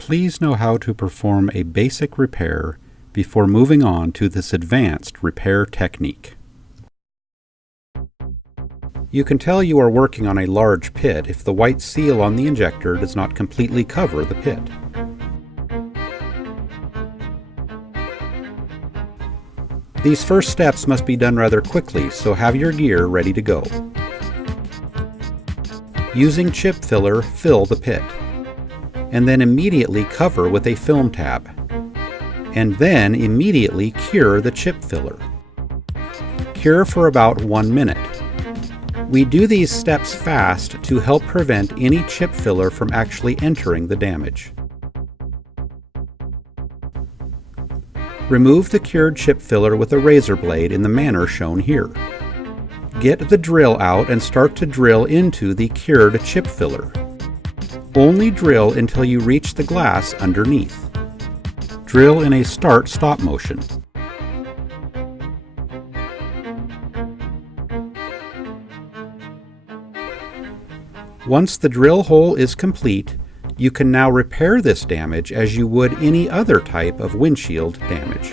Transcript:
please know how to perform a basic repair before moving on to this advanced repair technique. You can tell you are working on a large pit if the white seal on the injector does not completely cover the pit. These first steps must be done rather quickly, so have your gear ready to go. Using chip filler, fill the pit, and then immediately cover with a film tab, and then immediately cure the chip filler. Cure for about 1 minute. We do these steps fast to help prevent any chip filler from actually entering the damage. Remove the cured chip filler with a razor blade in the manner shown here. Get the drill out and start to drill into the cured chip filler. Only drill until you reach the glass underneath. Drill in a start-stop motion. Once the drill hole is complete, you can now repair this damage as you would any other type of windshield damage.